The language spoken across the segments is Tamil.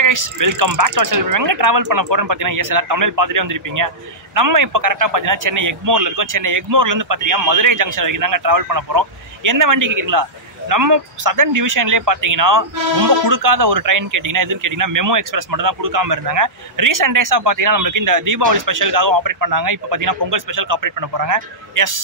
Hey guys, welcome back to our channel. எங்க டிராவல் பண்ண போறோம்னு பாத்தீங்கன்னா எஸ் எல்லாரும் தமிழ் பார்த்துட்டே வந்திருப்பீங்க. நம்ம இப்போ கரெக்டா பாத்தீங்கன்னா சென்னை எக்மோர்ல இருக்கோம். சென்னை எக்மோர்ல இருந்து பாத்தீங்கன்னா மதுரை ஜங்ஷன் வரைக்கும் தாங்க டிராவல் பண்ண போறோம். என்ன வண்டி கேக்குறீங்களா? நம்ம சதர்ன் டிவிஷன்லேயே பார்த்தீங்கன்னா ரொம்ப கொடுக்காத ஒரு ட்ரெயின் கேட்டிங்கன்னா எதுன்னு கேட்டிங்கன்னா மெமோ எக்ஸ்பிரஸ் மட்டும் தான் கொடுக்காம இருந்தாங்க. ரீசெண்ட் டேஸாக பார்த்தீங்கன்னா நம்மளுக்கு இந்த தீபாவளி ஸ்பெஷலுக்காகவும் ஆப்ரேட் பண்ணாங்க. இப்போ பார்த்தீங்கன்னா பொங்கல் ஸ்பெஷலுக்கு ஆப்ரேட் பண்ண போகிறாங்க. எஸ்,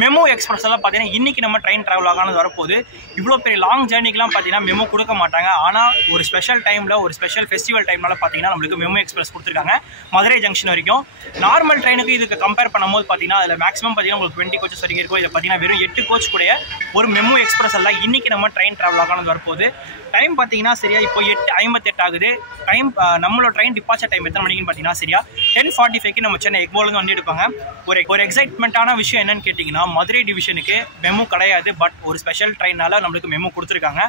மெமோ எக்ஸ்பிரஸ் எல்லாம் பார்த்தீங்கன்னா இன்றைக்கி நம்ம ட்ரெயின் ட்ராவல் ஆகானது வரப்போது. இவ்வளோ பெரிய லாங் ஜேர்னிக்கெலாம் பார்த்தீங்கன்னா மெமோ கொடுக்க மாட்டாங்க. ஆனால் ஒரு ஸ்பெஷல் டைமில் ஒரு ஸ்பெஷல் ஃபெஸ்டிவல் டைம்னால பார்த்தீங்கன்னா நம்மளுக்கு மெமோ எக்ஸ்பிரஸ் கொடுத்துருக்காங்க மதுரை ஜங்ஷன் வரைக்கும். நார்மல் ட்ரெயினுக்கு இதுக்கு கம்பேர் பண்ணும்போது பார்த்தீங்கன்னா அதில் மேக்ஸிமம் பார்த்தீங்கன்னா உங்களுக்கு 20 கோச்சஸ் வரைக்கும் இருக்கும். இதில் பார்த்தீங்கன்னா வெறும் 8 கோச் கூட ஒரு மெமோ எக்ஸ்பிரஸ் எல்லாம் இன்றைக்கி நம்ம ட்ரெயின் ட்ராவல் ஆகானது வரப்போது. டைம் பார்த்தீங்கன்னா சரியா இப்போ 8:58 ஆகுது. டைம் நம்மளோட ட்ரெயின் டிபார்ச்சர் டைம் எத்தனை மணிக்குன்னு பார்த்தீங்கன்னா சரியா 10:45க்கு நம்ம சென்னை எக்மோர்லேருந்து வண்டி எடுப்பாங்க. ஒரு எக்ஸைட்மெண்ட்டான விஷயம் என்னன்னு கேட்டிங்கன்னா மதுரை டிவிஷனுக்கு மெமோ கிடையாது, பட் ஒரு ஸ்பெஷல் ட்ரெயினால் நம்மளுக்கு மெமோ கொடுத்துருக்காங்க.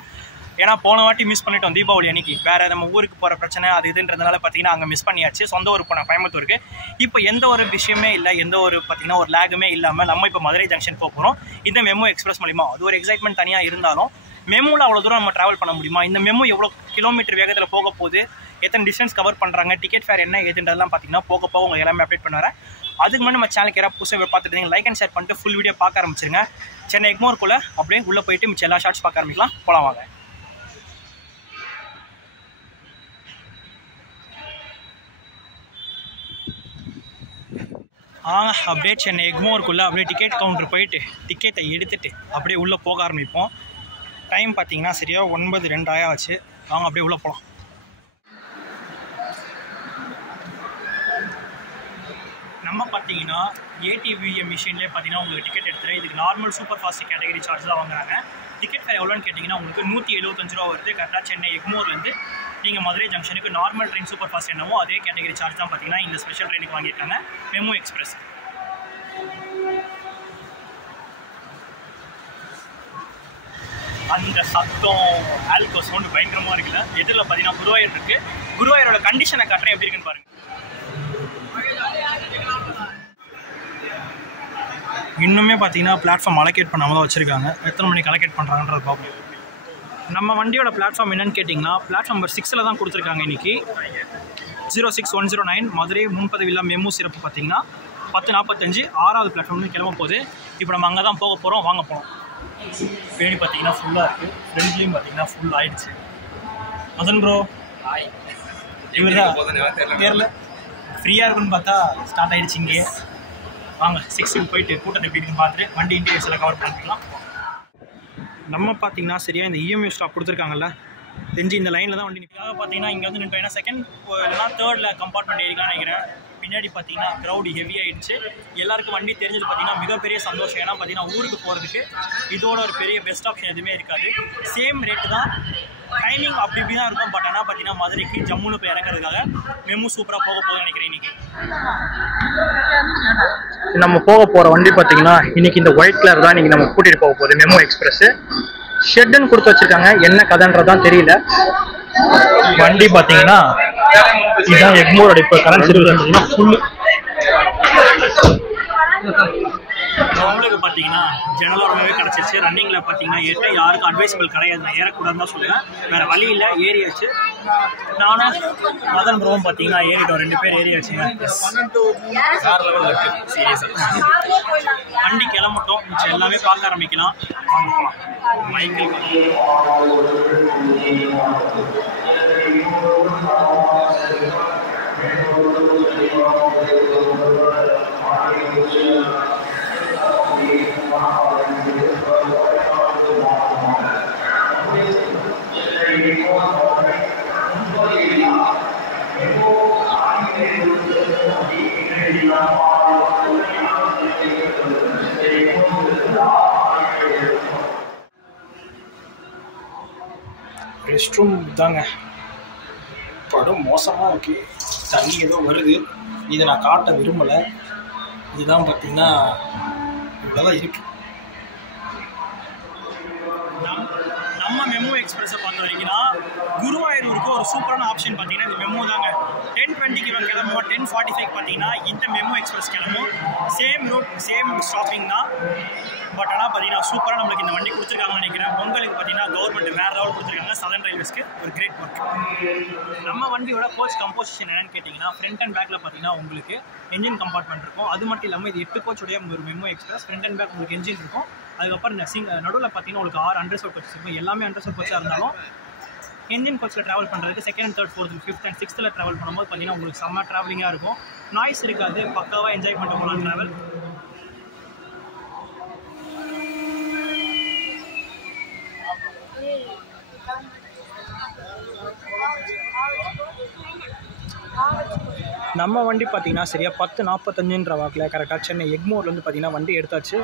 ஏன்னா போன வாட்டி மிஸ் பண்ணிட்டோம் தீபாவளி அன்றைக்கி, வேறு நம்ம ஊருக்கு போகிற பிரச்சனை அது இதுன்றதுனால பார்த்தீங்கன்னா அங்கே மிஸ் பண்ணியாச்சு. சொந்த ஊருக்கு போன கோயம்புத்தூருக்கு இப்போ எந்த ஒரு விஷயமே இல்லை, எந்த ஒரு பார்த்தீங்கன்னா ஒரு லேகுமே இல்லாமல் நம்ம இப்போ மதுரை ஜங்ஷன் போக போகிறோம் இந்த மெமோ எக்ஸ்பிரஸ் மூலிமா. அது ஒரு எக்ஸைட்மெண்ட் தனியாக இருந்தாலும் மெமோவில் அவ்வளோ தூரம் நம்ம ட்ராவல் பண்ண முடியுமா, இந்த மெமோ எவ்வளோ கிலோமீட்டர் வேகத்தில் போக போகுது, எத்தனை டிஸ்டன்ஸ் கவர் பண்ணுறாங்க, டிக்கெட் ஃபேர் என்ன ஏதுன்றதெல்லாம் பார்த்தீங்கன்னா போக போக உங்களுக்கு எல்லாமே அப்டேட் பண்ணுறேன். அதுக்கு முன்னாடி நம்ம சேனலுக்கு யாராவது புதுசாக பார்த்துட்டு லைக் அண்ட் ஷேர் பண்ணிட்டு ஃபுல் வீடியோ பார்க்க ஆரம்பிச்சிருங்க. சென்னை எக்மோருக்குள்ளே அப்படியே உள்ளே போயிட்டு மிச்சம் எல்லா ஷார்ட்ஸ் பார்க்க ஆரம்பிக்கலாம். போகலாம் வாங்க. அப்படியே சென்னை எக்மோருக்குள்ளே அப்படியே டிக்கெட் கவுண்டர் போயிட்டு டிக்கெட்டை எடுத்துகிட்டு அப்படியே உள்ளே போக ஆரம்பிப்போம். டைம் பார்த்தீங்கன்னா சரியாக 9:02 ஆச்சு. வாங்க அப்படியே உள்ளே போகலாம். நம்ம பார்த்தீங்கன்னா ஏடிவிஎம் மிஷின்லேயே பார்த்தீங்கன்னா உங்களுக்கு டிக்கெட் எடுத்துகிறேன். இதுக்கு normal super fast category charge தான் வாங்குறாங்க. டிக்கெட் ஃபேர் எவ்வளோன்னு கேட்டிங்கன்னா உங்களுக்கு 175 ரூபா வருது. கரெக்டாக சென்னை எக்மோர்லேருந்து நீங்கள் மதுரை ஜங்ஷனுக்கு நார்மல் ட்ரெயின் சூப்பர் ஃபாஸ்ட் என்னவோ அதே கேட்டகரி சார்ஜ் தான் பார்த்தீங்கன்னா இந்த ஸ்பெஷல் ட்ரெயினுக்கு வாங்கியிருக்காங்க மெமோ எக்ஸ்பிரஸ். அந்த சத்தம் ஆல்கோ சவுண்டு பயங்கரமாக இருக்குல்ல. எதில் பார்த்தீங்கன்னா குருவாயூர் இருக்குது. குருவாயூரோட கண்டிஷனை காட்டுறேன் எப்படி இருக்குன்னு பாருங்கள். இன்னுமே பார்த்தீங்கன்னா பிளாட்ஃபார்ம் அலோகேட் பண்ணாமல் தான் வச்சுருக்காங்க. எத்தனை மணிக்கு அலோகேட் பண்ணுறாங்கன்றது பார்ப்போம். நம்ம வண்டியோட பிளாட்ஃபார்ம் என்னென்னு கேட்டிங்கன்னா பிளாட்ஃபார்ம் நம்பர் 6 தான் கொடுத்துருக்காங்க. இன்றைக்கி 06109 மதுரை முன்பதிவு இல்லா மெமோ சிறப்பு பார்த்தீங்கன்னா 10:45 6வது பிளாட்ஃபார்ம்னு கிளம்ப போகுது. இப்போ நம்ம அங்கே தான் போக போகிறோம். வாங்க போகிறோம். பேணி பார்த்தீங்கன்னா ஃபுல்லாக இருக்குது. ஃப்ரெண்ட்லேயும் பார்த்தீங்கன்னா ஃபுல் ஆகிடுச்சு. மதன் ப்ரோ இவர் தான் தெரியல ஃப்ரீயாக இருக்குன்னு பார்த்தா ஸ்டார்ட் ஆகிடுச்சு. இங்கே வாங்க 6க்கு போயிட்டு கூட்டத்தை எப்படி இருக்குன்னு பார்த்துட்டு வண்டி இன்டீரியர்ஸ் எல்லாம் கவர் பண்ணிக்கலாம். நம்ம பார்த்தீங்கன்னா சரியாக இந்த இஎம்யூ ஸ்டாப் கொடுத்துருக்காங்கல்ல, தெரிஞ்சு இந்த லைனில் தான் வண்டி நிற்காக பார்த்தீங்கன்னா இங்கே வந்து நிற்பேன். ஏன்னா செகண்ட் இல்லைனா தேர்டில் கம்பார்ட்மெண்ட் ஏறிக்கலாம்னு நினைக்கிறேன். பின்னாடி பார்த்தீங்கன்னா க்ரௌடு ஹெவியாகிடுச்சு. எல்லாருக்கும் வண்டி தெரிஞ்சது பார்த்தீங்கன்னா மிகப்பெரிய சந்தோஷம். ஏன்னா பார்த்தீங்கன்னா ஊருக்கு போகிறதுக்கு இதோட ஒரு பெரிய பெஸ்ட் ஆப்ஷன் எதுவுமே இருக்காது. சேம் ரேட்டு தான், டைமிங் அப்படி இப்படி தான் இருக்கும். பட் ஆனால் பார்த்தீங்கன்னா மதுரைக்கு ஜம்முன்னு போய் இறங்குறதுக்காக மெமோ சூப்பராக போக போகுதுன்னு நினைக்கிறேன். இன்றைக்கி நம்ம போக போகிற வண்டி பார்த்தீங்கன்னா இன்றைக்கி இந்த ஒயிட் கலர் தான் இன்றைக்கி நம்ம கூட்டிகிட்டு போக போகுது மெமோ எக்ஸ்பிரஸ். ஷெட்டுன்னு கொடுத்து வச்சுருக்காங்க, என்ன கதைன்றதான் தெரியல. வண்டி பார்த்தீங்கன்னா இதுதான் எக்மோரோட இப்போ கரண்ட் சர்வீஸ் பார்த்தீங்கன்னா ஃபுல்லு. நம்மளுக்கு பார்த்தீங்கன்னா ஜெனரலோடவே கிடச்சிருச்சு. ரன்னிங்கில் பார்த்தீங்கன்னா ஏற்ற யாருக்கும் அட்வைசபிள் கிடையாது. நான் ஏறக்கூடாதுன்னு தான் சொல்லுவேன், வேறு வழி இல்லை. ஏறியாச்சு. நானும் மதன் ப்ரோவும் பார்த்தீங்கன்னா ஏறிட்டோம். 2 பேர் ஏறியாச்சுங்க. வண்டி கிளம்பட்டோம். மிச்சம் எல்லாமே பார்க்க ஆரம்பிக்கலாம். மைக்கிள் ரெஸ்ட் ரூம் தாங்க. படம் மோசமாக இருக்குது. தண்ணி ஏதோ வருது. இதை நான் காட்ட விரும்பலை. இதுதான் பார்த்தீங்கன்னா இவ்வளோதான் இருக்குது. நம்ம மெமோ எக்ஸ்பிரஸை பொறுத்த வரைக்கும்னா குருவாயூருக்கு ஒரு சூப்பரான ஆப்ஷன் பார்த்தீங்கன்னா இந்த மெமோ தாங்க. 10:20 இவன் கிளம்புவோம், 10:45 பார்த்தீங்கன்னா இந்த மெமோ எக்ஸ்பிரஸ் கிளம்பும். சேம் ரூட் சேம் ஸ்டாப்பிங் தான். பட் ஆனால் பார்த்தீங்கன்னா சூப்பராக நம்மளுக்கு இந்த வண்டி கொடுத்துருக்காங்கன்னு நினைக்கிறேன். பொங்கலுக்கு பார்த்தீங்கன்னா கவர்மெண்ட் வேறு லெவல் கொடுத்துருக்காங்க. சதர்ன் ரயில்வேஸ்க்கு ஒரு கிரேட் ஒர்க். நம்ம வண்டியோட கோச் கம்போசிஷன் என்னன்னு கேட்டிங்கன்னா ஃப்ரண்ட் அண்ட் பேக்கில் பார்த்தீங்கன்னா உங்களுக்கு என்ஜின் கம்பார்ட்மெண்ட் இருக்கும். அது மட்டும் இல்லாமல் இது 8 கோச்சுடைய ஒரு MEMU express. Front and back உங்களுக்கு என்ஜின் இருக்கும். அதுக்கப்புறம் நடுவில் பார்த்தீங்கன்னா உங்களுக்கு 6 அண்டர்சோல் கோச்சஸ் இருக்கும். எல்லாமே அண்டர்சோல் கோச்சாக இருந்தாலும் என்ஜின் கோச்சில் ட்ராவல் பண்ணுறதுக்கு 2nd, 3rd, 4th, 5th and 6th travel பண்ணும்போது பார்த்தீங்கன்னா உங்களுக்கு செம்ம ட்ராவலிங்காக இருக்கும். நாய்ஸ் இருக்காது, பக்காவாக என்ஜாய் பண்ணிட்டு போகலாம் ட்ராவல். நம்ம வண்டி பார்த்தீங்கன்னா சரியா 10:45 வாக்கில் கரெக்டாக சென்னை எக்மோர்லேருந்து பார்த்தீங்கன்னா வண்டி எடுத்தாச்சு.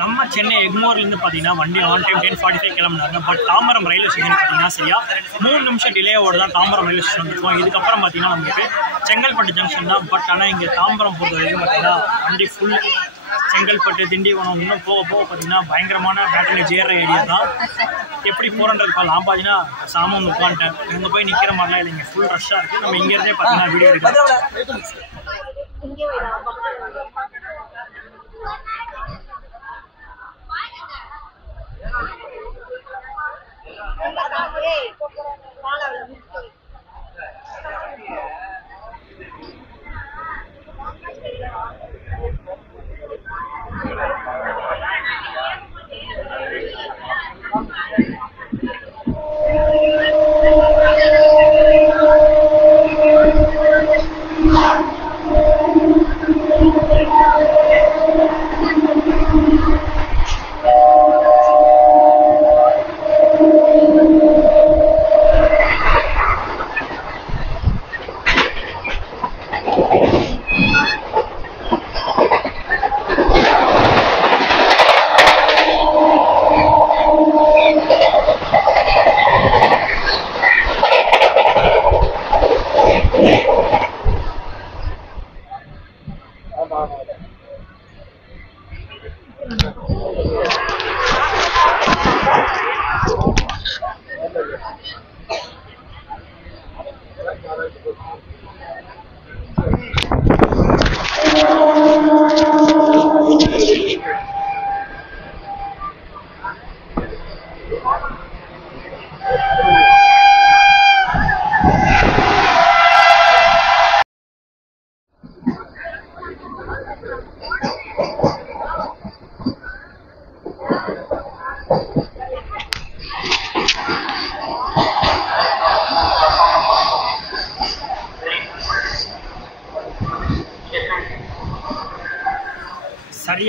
நம்ம சென்னை எக்மோர்லேருந்து பார்த்தீங்கன்னா வண்டி ஆன் டைம் 10:45 கிளம்பினாங்க. பட் தாம்பரம் ரயில்வே ஸ்டேஷன் பார்த்தீங்கன்னா சரியா 3 நிமிஷம் டிலேவோடு தான் தாம்பரம் ரயில்வே ஸ்டேஷன் வந்துருக்கோம். இதுக்கப்புறம் பார்த்தீங்கன்னா நமக்கு செங்கல்பட்டு ஜங்ஷன் தான். பட் ஆனால் இங்கே தாம்பரம் பொறுத்த வரைக்கும் பார்த்தீங்கன்னா வண்டி ஃபுல் செங்கல்பட்டு திண்டிவனம் இன்னும் போக போக பார்த்தீங்கன்னா பயங்கரமான பேட்டரி ஏறுற ஏரியா தான். எப்படி போகிறன்றது பார்க்கலாம். பார்த்தீங்கன்னா சாமான் உட்காந்துட்டேன், இங்கே போய் நிற்கிற மாதிரிலாம் இல்லை, இங்கே ஃபுல் ரஷ்ஷாக இருக்குது. நம்ம இங்கேருந்தே பார்த்தீங்கன்னா வீடியோ எடுக்கலாம்.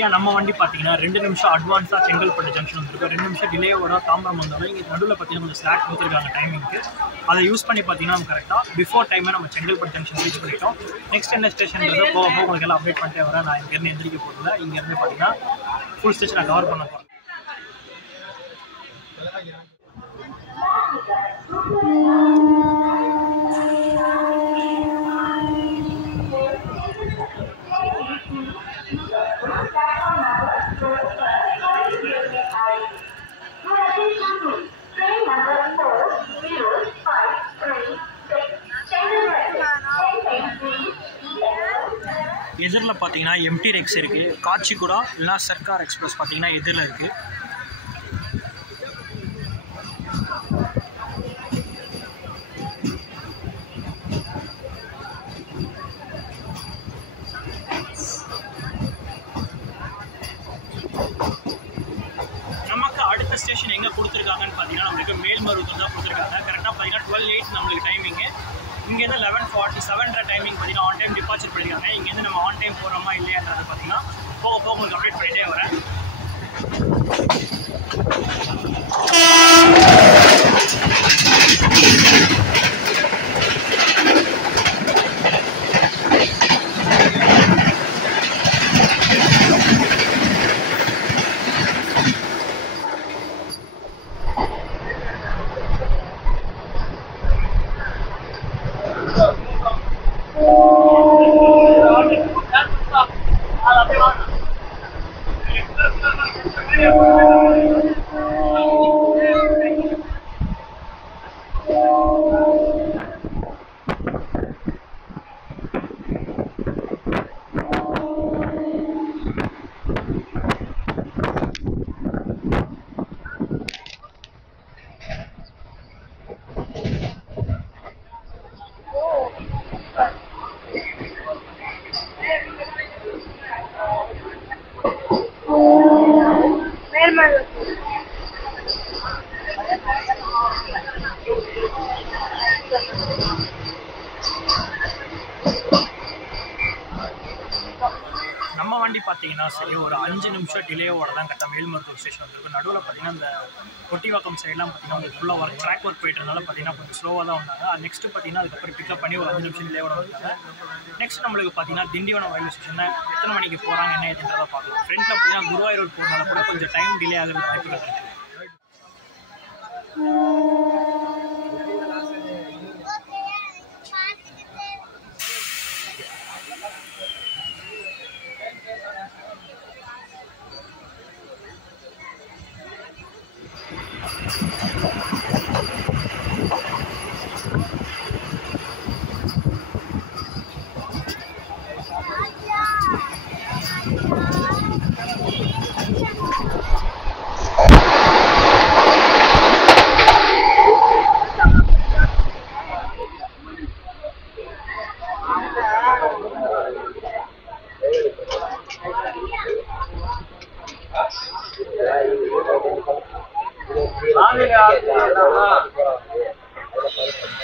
சரியாக நம்ம வண்டி பார்த்தீங்கன்னா 2 நிமிஷம் அட்வான்ஸாக செங்கல்பட்டு ஜங்ஷன் வந்துருக்கு. 2 நிமிஷம் டிலேயோட தாம்பரம் வந்தாலும் இங்கே நடுவில் பார்த்தீங்கன்னா கொஞ்சம் ஸ்லாக் கொடுத்துருக்காங்க டைமிங்க்கு. அதை யூஸ் பண்ணி பார்த்தீங்கன்னா நம்ம கரெக்டாக பிஃபோர் டைமே நம்ம செங்கல்பட்டு ஜங்ஷன் ரீச் பண்ணிட்டோம். நெக்ஸ்ட் என்ன ஸ்டேஷன்றது போக உங்களுக்கு எல்லாம் அப்டேட் பண்ணிட்டே வரேன். நான் இங்கேருந்து எந்திரிக்க போகிறதில்ல. இங்கேருந்து பார்த்தீங்கன்னா ஃபுல் ஸ்டேஷன் கவர் பண்ண போகிறேன். எதிரில் பார்த்தீங்கன்னா எம்டி ரெக்ஸ் இருக்குது. காச்சிகுடா இல்லைனா சர்க்கார் எக்ஸ்பிரஸ் பார்த்தீங்கன்னா எதிரில் இருக்குது. நமக்கு அடுத்த ஸ்டேஷன் எங்கே கொடுத்துருக்காங்கன்னு பார்த்தீங்கன்னா நம்மளுக்கு மேல்மருவத்தூர் தான் கொடுத்துருக்காங்க. கரெக்டாக பார்த்தீங்கன்னா 12:08 நம்மளுக்கு டைமிங்கு. இங்கேருந்து 11:47 டைமிங் பார்த்தீங்கன்னா ஆன் டைம் டிபார்ச்சர் பண்ணியிருக்காங்க. இங்கேருந்து நம்ம ஆன் டைம் போகிறோமா இல்லையான்றது பார்த்தீங்கன்னா போக போக உங்களுக்கு அப்டேட் பண்ணிகிட்டே வரேன். நம்ம வண்டி பார்த்தீங்கன்னா சரி ஒரு 5 நிமிஷம் டிலேவோட தான் கரெக்டாக மேல்மருவத்தூர் ஸ்டேஷன் வந்துருக்கும். நடுவில் பார்த்தீங்கன்னா இந்த கொட்டிவாக்கம் சைட்லாம் பார்த்தீங்கன்னா உங்களுக்கு ஃபுல்லாக ஒர்க் ட்ராக் ஒர்க் போயிட்டு இருந்தாலும் பார்த்தீங்கன்னா கொஞ்சம் ஸ்லோவாக தான் வந்தாங்க. நெக்ஸ்ட்டு பார்த்தீங்கன்னா அதுக்கப்புறம் பிக்கப் பண்ணி ஒரு 5 நிமிஷம் டிலேவோட வந்தாங்க. நெக்ஸ்ட் நம்மளுக்கு பார்த்தீங்கன்னா திண்டிவனம் ரயில்வே ஸ்டேஷனில் எத்தனை மணிக்கு போகிறாங்க என்ன ஏதுன்றதை பார்க்கலாம். ஃப்ரெண்டில் பார்த்தீங்கன்னா குருவாயூர் ரோட் போகிறனால கூட கொஞ்சம் டைம் டிலே ஆகிறது வாய்ப்புகள் இருக்குது.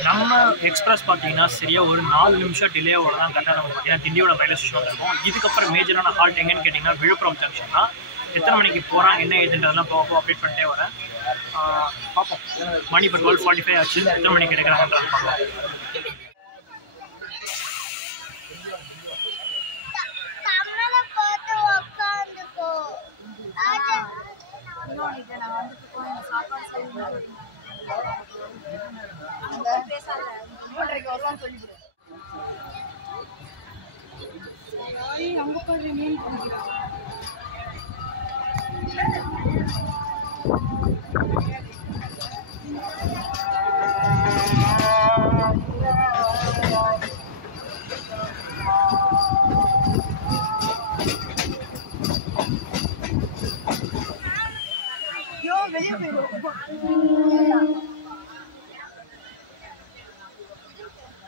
நம்ம எக்ஸ்பிரஸ் பார்த்தீங்கன்னா சரியாக ஒரு 4 நிமிஷம் டிலேவோட தான் கரெக்டாக நம்ம பார்த்தீங்கன்னா திண்டிவனம் ரயில்வே ஸ்டேஷன் வந்துருக்கோம். இதுக்கப்புறம் மேஜரான ஹால்ட் எங்கன்னு கேட்டிங்கன்னா விழுப்புரம் ஜங்ஷன் தான். எத்தனை மணிக்கு போகிறாங்க என்ன ஏதுன்றதெல்லாம் போக அப்டேட் பண்ணிட்டே வரேன். பார்ப்போம். மணி இப்போ 12:45 ஆச்சு. எத்தனை மணிக்கு எடுக்கிறாங்கன்றது பார்க்கலாம்.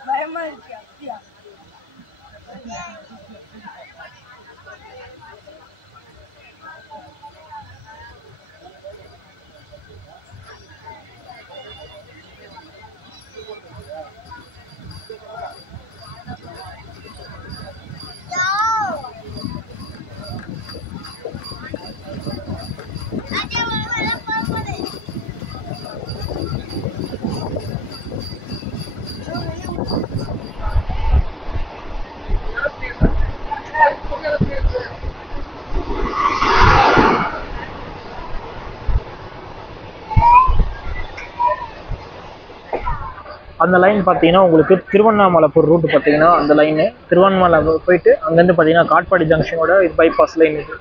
பயமா இருக்கு அப்படியா? அந்த லைன் பார்த்தீங்கன்னா உங்களுக்கு திருவண்ணாமலை போகிற ரூட் பார்த்தீங்கன்னா அந்த லைனு திருவண்ணாமலை போயிட்டு அங்கேருந்து பார்த்தீங்கன்னா காட்பாடி ஜங்ஷனோட இது பைபாஸ் லைன் இது.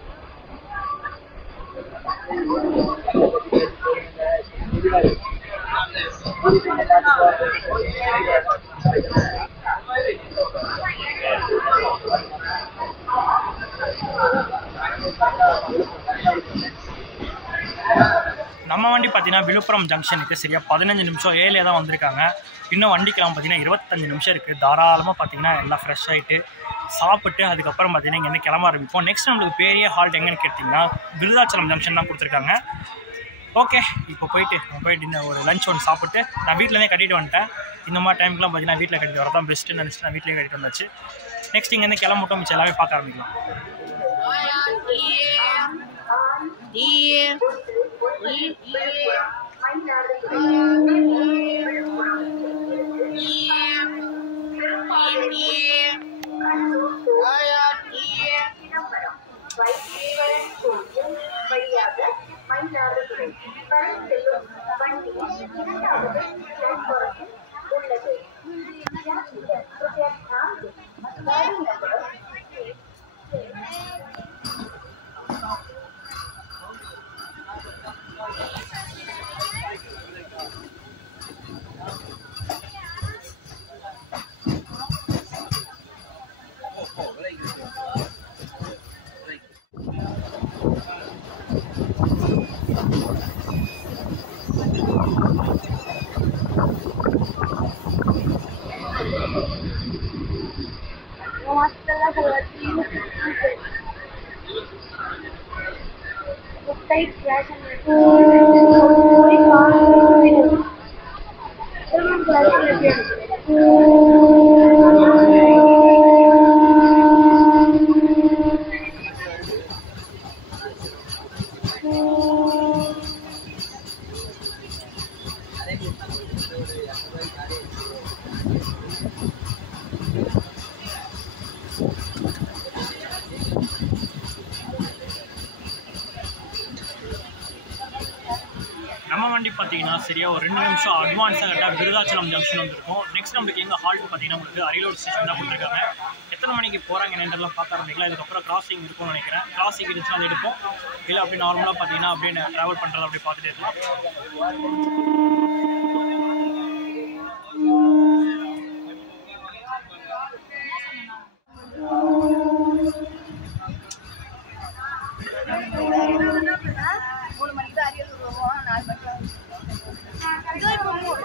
நம்ம வண்டி பார்த்தீங்கன்னா விழுப்புரம் ஜங்ஷனுக்கு சரியா 15 நிமிஷம் ஏழில் தான் வந்திருக்காங்க. இன்னும் வண்டிக்கெல்லாம் பார்த்தீங்கன்னா 25 நிமிஷம் இருக்குது. தாராளமாக பார்த்தீங்கன்னா எல்லாம் ஃப்ரெஷ் ஆகிட்டு சாப்பிட்டு அதுக்கப்புறம் பார்த்தீங்கன்னா இங்கேருந்து கிளம்ப ஆரம்பிப்போம். நெக்ஸ்ட் நம்மளுக்கு பெரிய ஹால்ட் எங்கன்னு கேட்டிங்கன்னா விருதாச்சலம் ஜங்ஷன் தான் கொடுத்துருக்காங்க. ஓகே, இப்போ போயிட்டு இந்த ஒரு லஞ்ச் ஒன்று சாப்பிட்டு நான் வீட்டிலேயே கட்டிட்டு வந்துட்டேன். இந்த மாதிரி டைமுக்குலாம் பார்த்தீங்கன்னா வீட்டில் கட்டிட்டு வரதான் பெஸ்ட்டுன்னு நினச்சிட்டு நான் வீட்டிலேயே கட்டிட்டு வந்தாச்சு. நெக்ஸ்ட் இங்கேருந்து கிளம்பிட்டோம், மிச்சம் எல்லாமே பார்க்க ஆரம்பிக்கலாம். நம்ம வண்டி பார்த்தீங்கன்னா சரியா ஒரு 2 நிமிஷம் அட்வான்ஸாக கரெக்டாக விருதாச்சலம் ஜங்ஷன் வந்துருக்கும். நெக்ஸ்ட் நம்மளுக்கு எங்கள் ஹால்ட் பார்த்தீங்கன்னா உங்களுக்கு அரியலூர் ஸ்டேஷன் தான் கொடுத்துருக்காங்க. எத்தனை மணிக்கு போகிறாங்க என்னென்றலாம் பார்க்க ஆரம்பிக்கலாம். இதுக்கப்புறம் கிராசிங் இருக்கும்னு நினைக்கிறேன். கிராசிங் இருந்துச்சுன்னா அது எடுப்போம், இல்லை அப்படி நார்மலாக பார்த்தீங்கன்னா அப்படியே ட்ராவல் பண்ணுறது அப்படி பார்த்துட்டு இருக்கலாம்.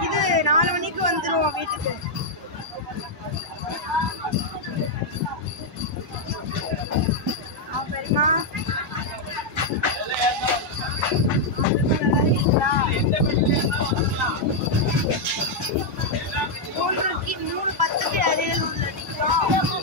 இது 4 மணிக்கு வந்துருவோம் வீட்டுக்கு. பெரியமா மூணு 10க்கு அரியலூர்ல நிற்கிறோம்.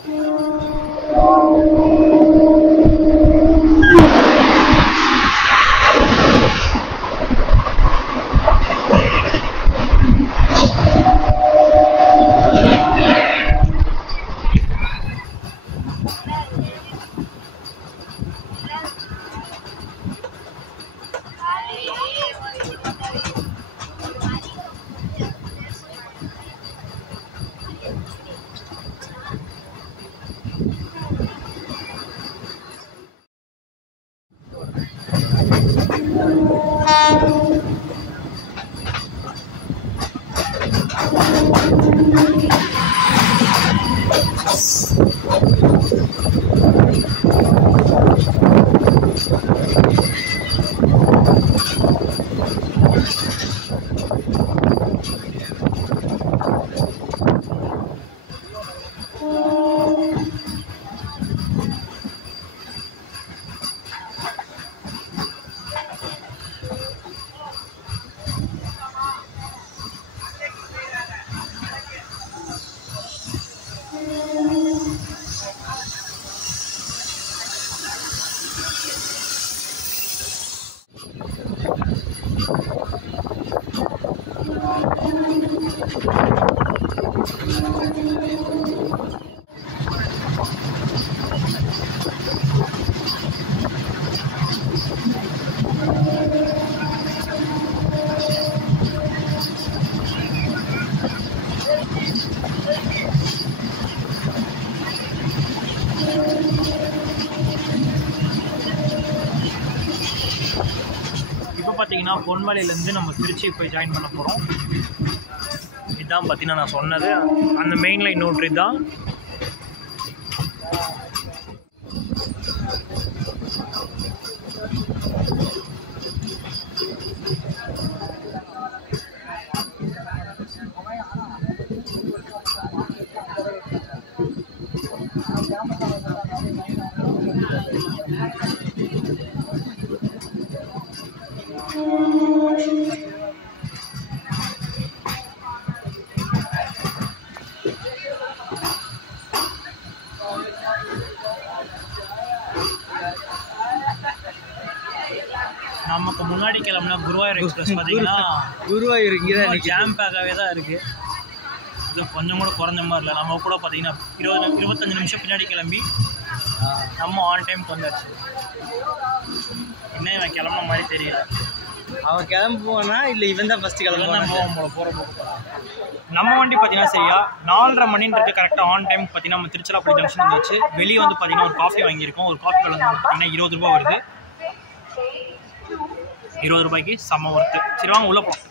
பார்த்தீங்கன்னா பொன்மலையிலேருந்து நம்ம திருச்சி போய் ஜாயின் பண்ண போகிறோம். இதுதான் பார்த்தீங்கன்னா நான் சொன்னது அந்த மெயின் லைன் நோட்ரி தான். நமக்கு முன்னாடி கிளம்புனா குருவாயூர் எக்ஸ்பிரஸ் பார்த்தீங்கன்னா குருவாயூர் இங்கே தான் ஜாம் பேக்காகவே தான் இருக்குது. இது கொஞ்சம் கூட குறைஞ்ச மாதிரி இல்லை. நம்ம கூட பார்த்தீங்கன்னா 25 நிமிஷம் பின்னாடி கிளம்பி நம்ம ஆன் டைமுக்கு வந்தாச்சு. இன்னும் இவன் கிளம்புன மாதிரி தெரியல. அவன் கிளம்புவானா இல்லை இவன் தான் ஃபஸ்ட்டு கிளம்புவான் போகிற போக நம்ம வண்டி பார்த்தீங்கன்னா சரியா 4:30 மணின்றது கரெக்டாக ஆன் டைம் பார்த்தீங்கன்னா நம்ம திருச்சிராப்பள்ளி ஜங்ஷன் வந்துச்சு. வெளியே வந்து பார்த்தீங்கன்னா ஒரு காஃபி வாங்கியிருக்கோம். ஒரு காஃபி விலை பார்த்தீங்கன்னா 20 ரூபா வருது. 20 ரூபாய்க்கு செம்ம ஒர்த்து. சரி வாங்க உள்ளே போகலாம்.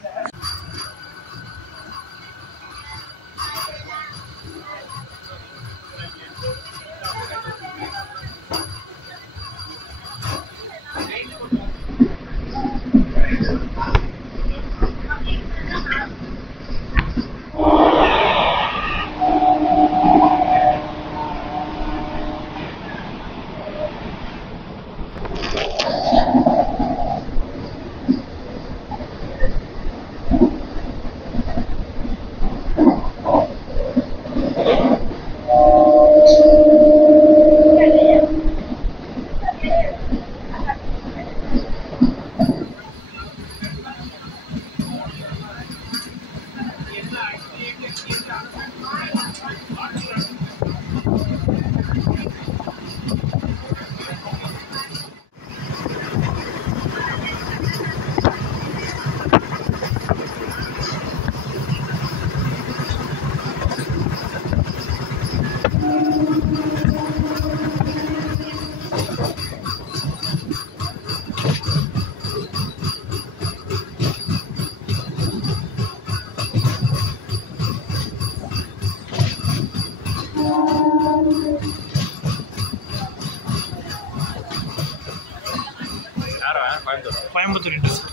கோயம்புத்தூர் இண்டஸ்ட்ரி.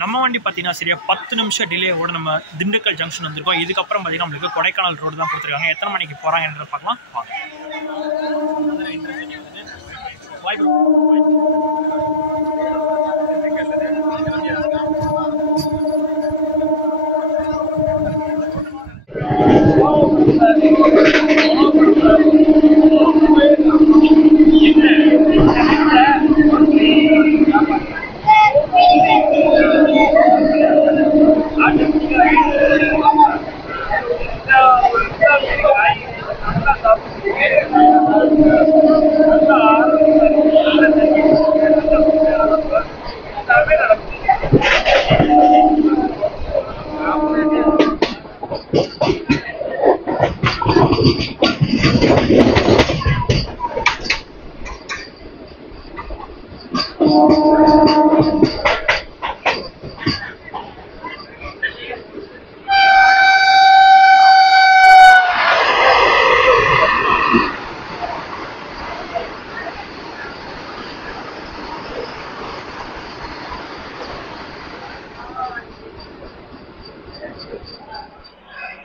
நம்ம வண்டி பார்த்தீங்கன்னா சரியா 10 நிமிஷம் டிலேவோட நம்ம திண்டுக்கல் ஜங்ஷன் வந்திருக்கோம். இதுக்கப்புறம் பார்த்தீங்கன்னா நம்மளுக்கு கொடைக்கானல் ரோடு தான் கொடுத்துருக்காங்க. எத்தனை மணிக்கு போகிறாங்கன்றத பார்க்கலாம் வாங்க.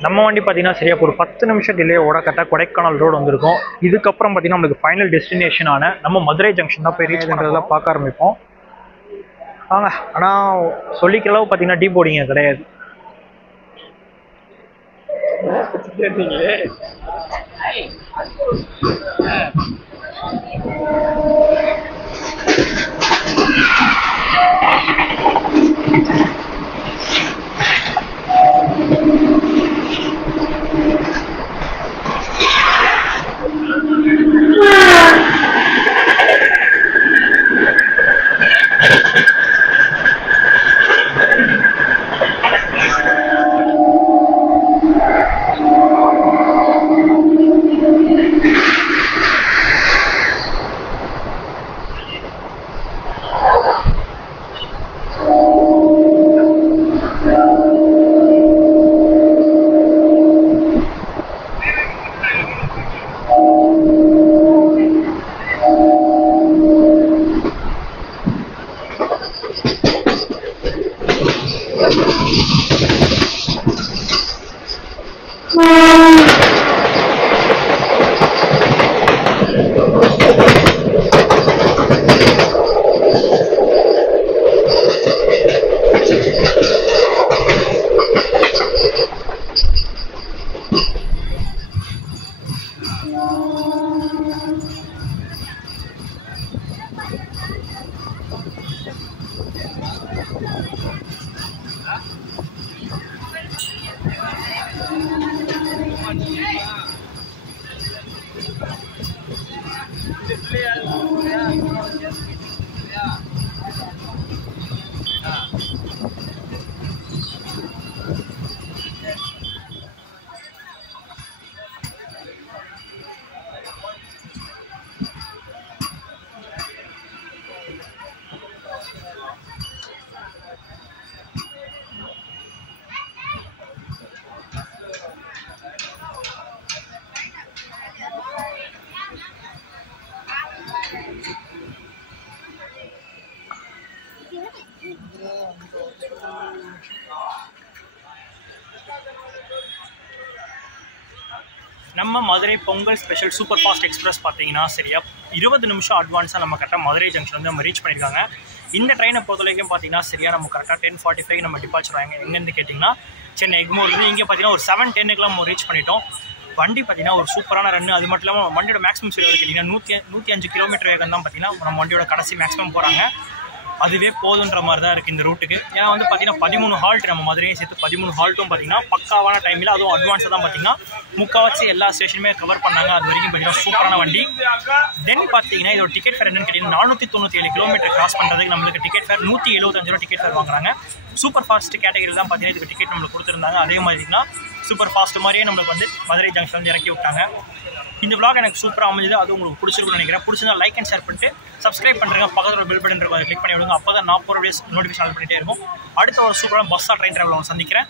நம்ம வண்டி பார்த்தீங்கன்னா சரியா ஒரு 10 நிமிஷம் டிலேவோட கரெக்டாக கொடைக்கானல் ரோடு வந்திருக்கும். இதுக்கப்புறம் பார்த்தீங்கன்னா நம்மளுக்கு ஃபைனல் டெஸ்டினேஷனான நம்ம மதுரை ஜங்ஷன் தான் போய் ரீச் பண்ணுறதெல்லாம் பார்க்க ஆரம்பிப்போம் வாங்க. ஆனால் சொல்லிக்கிற அளவு பார்த்தீங்கன்னா டீ போர்டிங்க கிடையாது. நம்ம Madurai Pongal special super fast express பார்த்தீங்கன்னா சரியா 20 நிமிஷம் அட்வான்ஸாக நம்ம கரெக்டாக மதுரை ஜங்ஷன் வந்து நம்ம ரீச் பண்ணியிருக்காங்க. இந்த ட்ரெயினை பொறுத்த வரைக்கும் பார்த்தீங்கன்னா சரியா நம்ம கரெக்டாக 10:45 நம்ம டிபார்ச்சர் ஆகிங்க. எங்கேருந்து கேட்டிங்கன்னா சென்னை எக்மோர்லேருந்து இங்கே பார்த்தீங்கன்னா ஒரு 7:10க்குலாம் நம்ம ரீச் பண்ணிட்டோம். வண்டி பார்த்தீங்கன்னா ஒரு சூப்பரான ரன். அது மட்டும் இல்லாமல் வண்டியோட மேக்ஸிமம் ஸ்பீட் கேட்டிங்கன்னா 105 கிலோமீட்டர் வேகம் தான் பார்த்தீங்கன்னா நம்ம வண்டியோட கடைசி மேக்ஸிமம் போகிறாங்க. அதுவே போதுன்ற மாதிரி தான் இருக்குது இந்த ரூட்டுக்கு. ஏன்னா வந்து பார்த்தீங்கன்னா 13 ஹால்ட் நம்ம மதுரையை சேர்த்து 13 ஹால்ட்டும் பார்த்தீங்கன்னா பக்காவான டைமில், அதுவும் அட்வான்ஸாக தான் பார்த்தீங்கன்னா முக்கால்வாசி எல்லா ஸ்டேஷனுமே கவர் பண்ணாங்க. அது வரைக்கும் பார்த்தீங்கன்னா சூப்பரான வண்டி. தென் பார்த்தீங்கன்னா இதோட டிக்கெட் ஃபேர் என்னன்னு கேட்டிங்கன்னா 497 கிலோமீட்டர் கிராஸ் பண்ணுறதுக்கு நம்மளுக்கு டிக்கெட் ஃபேர் 175 ரூபா டிக்கெட் ஃபேர் வாங்குறாங்க. சூப்பர் ஃபாஸ்ட் கேட்டகரி தான் பார்த்தீங்கன்னா இதுக்கு டிக்கெட் நம்மளுக்கு கொடுத்துருந்தாங்க. அதே மாதிரினா சூப்பர் ஃபாஸ்ட் மாதிரியே நம்மளுக்கு வந்து மதுரை ஜங்ஷன் வந்து இறக்கி விட்டாங்க. இந்த vlog எனக்கு சூப்பராக அமைஞ்சது. அது உங்களுக்கு பிடிச்சிருக்குன்னு நினைக்கிறேன். பிடிச்சிருந்தா லைக் அண்ட் ஷேர் பண்ணிட்டு சப்ஸ்கிரைப் பண்ணுறேங்க. பக்கத்தில் பெல் பட்டன் இருக்கும், அதை கிளிக் பண்ணி விடுங்க. அப்போ தான் நான் போகிற வீடியோஸ் நோட்டிஃபிகேஷன் பண்ணிட்டே இருக்கும். அடுத்த ஒரு சூப்பரான பஸ்ஸாக ட்ரெயின் டிராவல் சந்திக்கிறேன்.